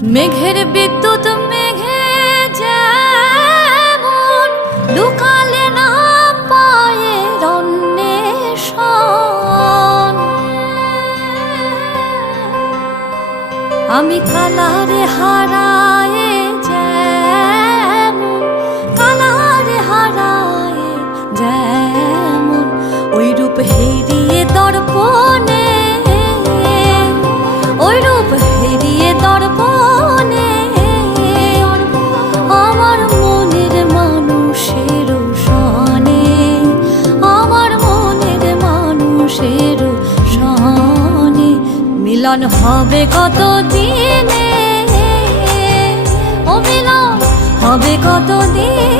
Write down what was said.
মেঘের বিদ্যুৎ মেঘে যেমন লুকালে না পায়ে অন্বেষণ, আমি কালারে হারায়ে যেমন, কালারে হারায়ে যেমন ওই রূপ হেরিয়ে দর্পণে, ওই রূপ হেরিয়ে দর্পণে আমার মনের মানুষের সনে, আমার মনের মানুষের সনে মিলন হবে কত দিনে, ও মিলন হবে কত দিনে।